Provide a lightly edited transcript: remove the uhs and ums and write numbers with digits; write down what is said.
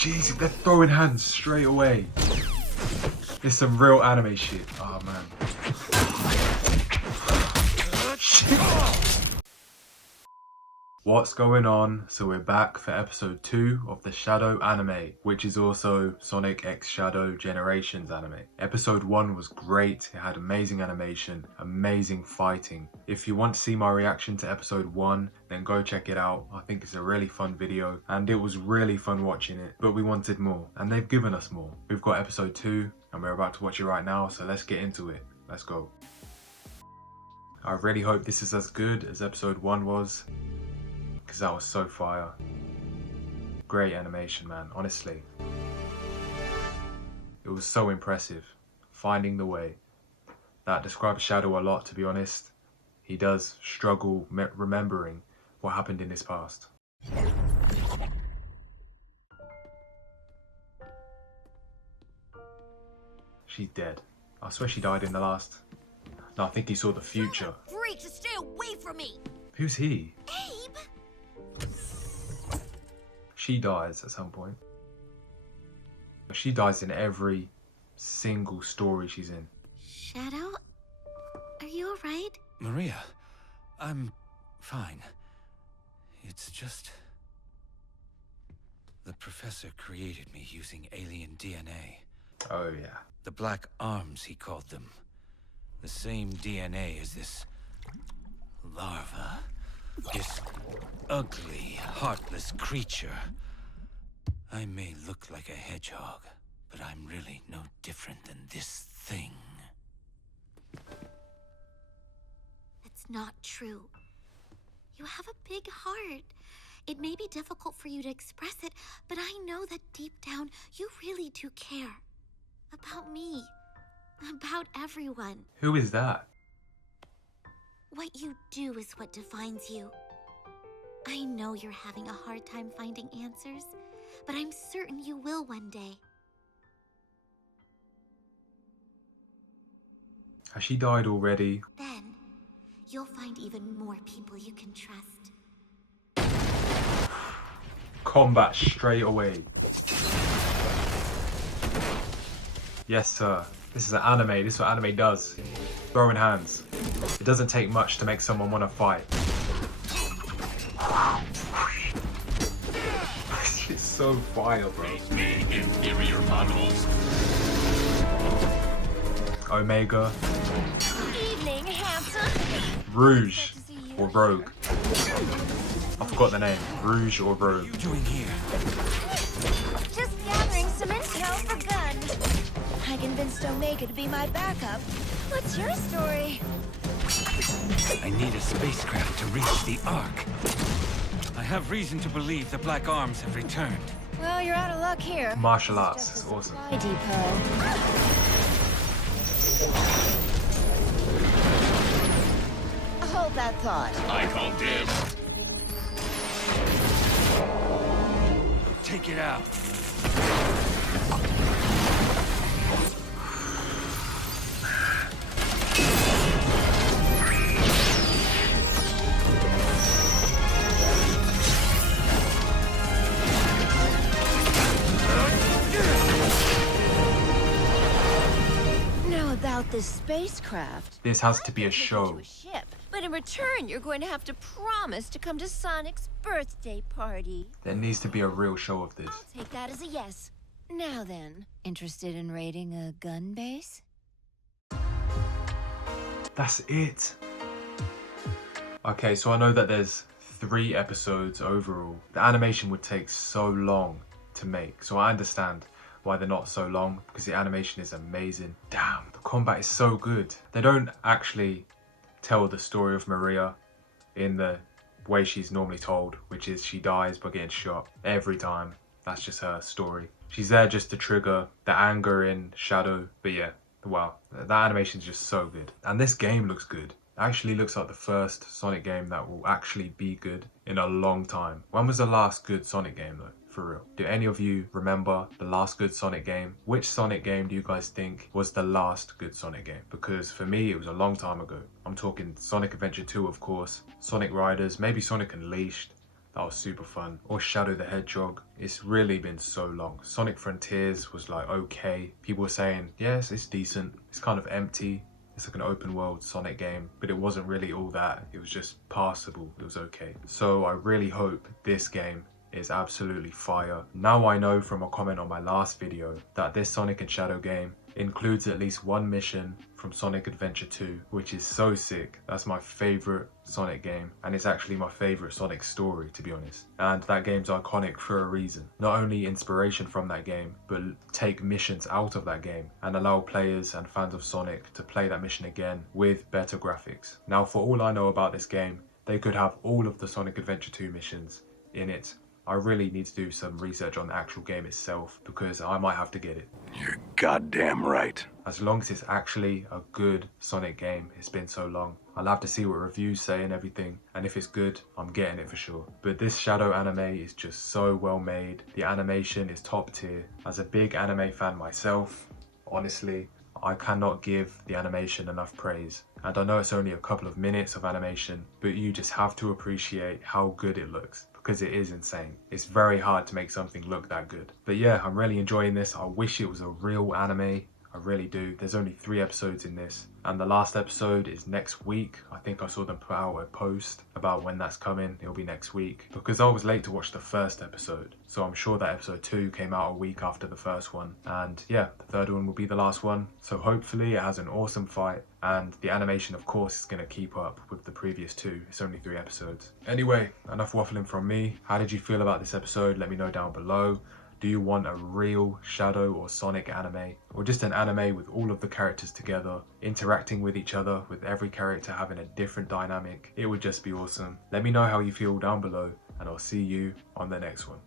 Jeez, they're throwing hands straight away. It's some real anime shit. Oh man. What's going on? So we're back for episode 2 of the Shadow anime, which is also Sonic X Shadow Generations anime. Episode 1 was great, it had amazing animation, amazing fighting. If you want to see my reaction to episode 1, then go check it out. I think it's a really fun video and it was really fun watching it, but we wanted more and they've given us more. We've got episode 2 and we're about to watch it right now, so let's get into it. Let's go. I really hope this is as good as episode 1 was, because that was so fire. Great animation, man, honestly. It was so impressive. Finding the way. That describes Shadow a lot, to be honest. He does struggle remembering what happened in his past. She's dead. I swear she died in the last. No, I think he saw the future. Freak, just stay away from me. Who's he? Abe. She dies at some point. She dies in every single story she's in. Shadow? Are you alright? Maria, I'm fine. It's just... the professor created me using alien DNA. Oh yeah. The Black Arms, he called them. The same DNA as this larva. This ugly, heartless creature. I may look like a hedgehog, but I'm really no different than this thing. That's not true. You have a big heart. It may be difficult for you to express it, but I know that deep down you really do care. About me. About everyone. Who is that? What you do is what defines you. I know you're having a hard time finding answers, but I'm certain you will one day. Has she died already? Then, you'll find even more people you can trust. Combat straight away. Yes, sir. This is an anime. This is what anime does. Throwing hands. It doesn't take much to make someone want to fight. This is so fire, bro. Inferior models. Omega. Evening, handsome. Rouge. Or Rogue. I forgot the name. Rouge or Rogue. What are you doing here? Just gathering some intel for Gun. I convinced Omega to be my backup. What's your story? I need a spacecraft to reach the Ark. I have reason to believe the Black Arms have returned. Well, you're out of luck here. Martial arts. It's awesome. Depot. Hold that thought. I call dibs. Take it out. Now about this spacecraft. This has to be a show. Ship, but in return, you're going to have to promise to come to Sonic's birthday party. There needs to be a real show of this. I'll take that as a yes. Now then, interested in raiding a gun base? That's it. Okay, so I know that there's 3 episodes overall. The animation would take so long to make, so I understand why they're not so long, because the animation is amazing. Damn, the combat is so good. They don't actually tell the story of Maria in the way she's normally told, which is she dies by getting shot every time. That's just her story. She's there just to trigger the anger in Shadow, but yeah, wow, that animation is just so good. And this game looks good. It actually looks like the first Sonic game that will actually be good in a long time. When was the last good Sonic game though? For real. Do any of you remember the last good Sonic game? Which Sonic game do you guys think was the last good Sonic game? Because for me, it was a long time ago. I'm talking Sonic Adventure 2, of course, Sonic Riders, maybe Sonic Unleashed. That was super fun. Or Shadow the Hedgehog. It's really been so long. Sonic Frontiers was like okay. People were saying, yes, it's decent. It's kind of empty. It's like an open world Sonic game, but it wasn't really all that. It was just passable. It was okay. So I really hope this game is absolutely fire. Now I know from a comment on my last video that this Sonic and Shadow game includes at least one mission from Sonic Adventure 2, which is so sick. That's my favorite Sonic game, and it's actually my favorite Sonic story, to be honest. And that game's iconic for a reason. Not only inspiration from that game, but take missions out of that game and allow players and fans of Sonic to play that mission again with better graphics. Now, for all I know about this game, they could have all of the Sonic Adventure 2 missions in it. I really need to do some research on the actual game itself because I might have to get it. You're goddamn right. As long as it's actually a good Sonic game. It's been so long. I'll have to see what reviews say and everything, and if it's good, I'm getting it for sure. But this Shadow anime is just so well made. The animation is top tier. As a big anime fan myself, honestly, I cannot give the animation enough praise. And I know it's only a couple of minutes of animation, but you just have to appreciate how good it looks, because it is insane. It's very hard to make something look that good. But yeah, I'm really enjoying this. I wish it was a real anime. I really do. There's only 3 episodes in this, and the last episode is next week. I think I saw them put out a post about when that's coming. It'll be next week because I was late to watch the first episode, so I'm sure that episode 2 came out a week after the first one, and yeah, the third one will be the last one. So hopefully it has an awesome fight, and the animation of course is going to keep up with the previous 2. It's only 3 episodes. Anyway, enough waffling from me. How did you feel about this episode? Let me know down below. Do you want a real Shadow or Sonic anime? Or just an anime with all of the characters together, interacting with each other, with every character having a different dynamic? It would just be awesome. Let me know how you feel down below, and I'll see you on the next one.